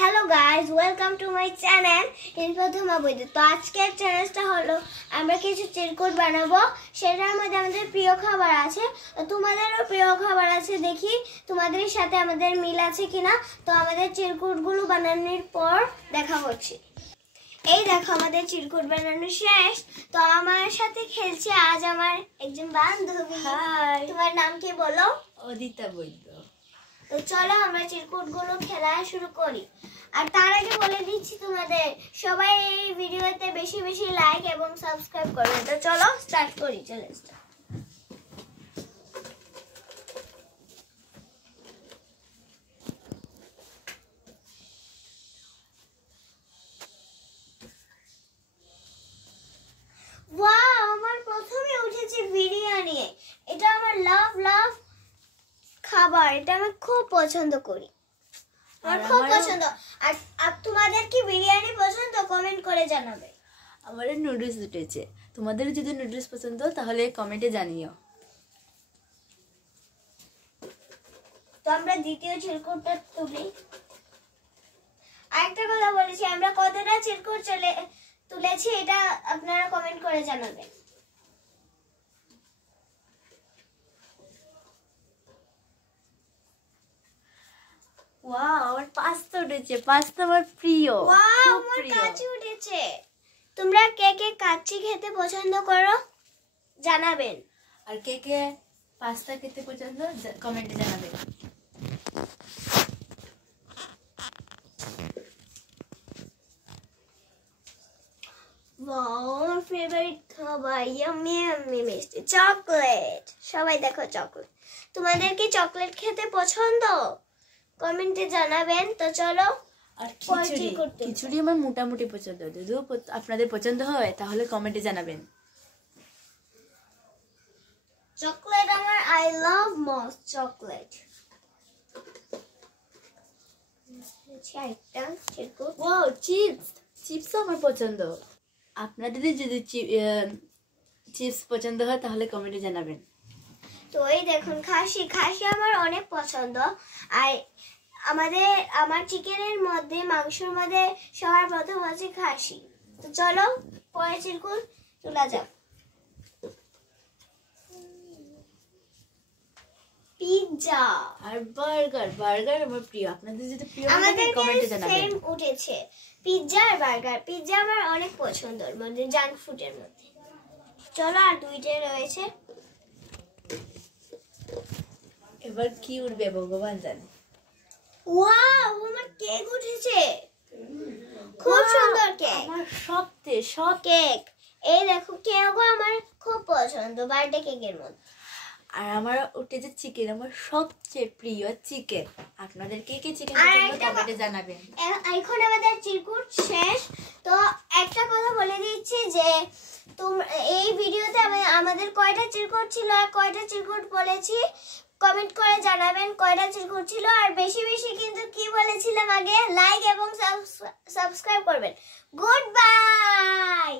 Hello guys, welcome to my channel Prathama Baidya. তো আজকের চ্যালেঞ্জটা হলো আমরা কিছু চিরকুট বানাবো, সেটার মধ্যে আমাদের প্রিয় খাবার আছে। তো তোমাদেরও প্রিয় খাবার আছে, দেখি তোমাদের সাথে আমাদের মিল আছে কিনা। তো আমাদের চিরকুটগুলো বানানোর পর দেখা হচ্ছে। এই দেখো আমাদের চিরকুট বানানো শেষ। তো আমার সাথে খেলছে আজ আমার একজন বান্ধবী। হাই, তোমার নাম কি বলো? অদিতা বৈদ্য। তো চলো আমরা চিরকুটগুলো খেলা শুরু করি। আর তার আগে বলে দিচ্ছি তোমাদের সবাই এই ভিডিওতে বেশি বেশি লাইক এবং সাবস্ক্রাইব করবে। তো চলো স্টার্ট করি চ্যালেঞ্জটা। ওয়াও, আমার প্রথমে উঠেছে বিরিয়ানি। এটা আমার লাভ খাবার, এটা আমি খুব পছন্দ করি, আমার খুব পছন্দ। আর তোমাদের কি বিরিয়ানি পছন্দ? কমেন্ট করে জানাবে। আমার নুডলস উঠেছে। তোমাদের যদি নুডলস পছন্দ তাহলে কমেন্টে জানিও। তো আমরা দ্বিতীয় চিরকুটটা তুলি। আরেকটা কথা বলেছি, আমরা কতটা চিরকুট তুলেছি এটা আপনারা কমেন্ট করে জানাবেন। ওয়াও, আমার পাস্তা উঠেছে। পাস্তা আমার প্রিয়। ওয়াও, আমার কাচ্চি উঠেছে। তোমরা কে কে কাচ্চি খেতে পছন্দ করো জানাবেন। আর কে কে পাস্তা খেতে পছন্দ কমেন্টে জানাবেন। ওয়াও, আমার ফেভারিট খাবার ইয়াম্মি ইয়াম্মি মিষ্টি চকলেট। সবাই দেখো চকলেট। তোমাদের কি চকলেট খেতে পছন্দ? কমেন্টে জানাবেন। তো চলো। আর খিচুড়ি আমার মোটামুটি পছন্দ। যদিও আপনাদের পছন্দ হয় তাহলে কমেন্টে জানাবেন। চকলেট আমার I love most chocolate. Wow, chips আমার পছন্দ। আপনাদের যদি চিপস পছন্দ হয় তাহলে কমেন্টে জানাবেন। তো এই দেখুন খাসি আমার অনেক পছন্দ। আর আমার চিকেনের মধ্যে, মাংসের মধ্যে সবার প্রথম আছে খাসি। তো চলো পরে চিরকুট তোলা যাক। পিৎজা আর বার্গার আমার প্রিয়। আপনাদের যদি প্রিয় হয় আমাদের কমেন্টে জানাবেন। সেম উঠেছে, পিৎজা আর বার্গার। পিৎজা আমার অনেক পছন্দের মধ্যে, জাঙ্ক ফুডের মধ্যে। চলো আর দুইটা রয়েছে। এবার কি উঠবে ভগবান জানে। ওয়াও, আমার কেক উঠেছে। খুব সুন্দর কেক। আমার সব কেক। এই দেখো কেকও আমার খুব পছন্দ, বার্থডে কেকের মধ্যে। আর আমার উঠেছে চিকেন। আমার সবচেয়ে প্রিয় চিকেন। আপনাদের কে কে চিকেন পছন্দ কমেন্টে জানাবেন। এখন আমাদের চিরকুট শেষ। তো একটা কথা বলে দিচ্ছি যে এই ভিডিওতে আমাদের কয়টা চিরকুট ছিল আর কয়টা চিরকুট বলেছি কমেন্ট করে জানাবেন কয়টা চিরকুট ছিল। আর বেশি বেশি কিন্তু কি বলেছিলাম আগে, লাইক এবং সাবস্ক্রাইব করবেন। Good bye.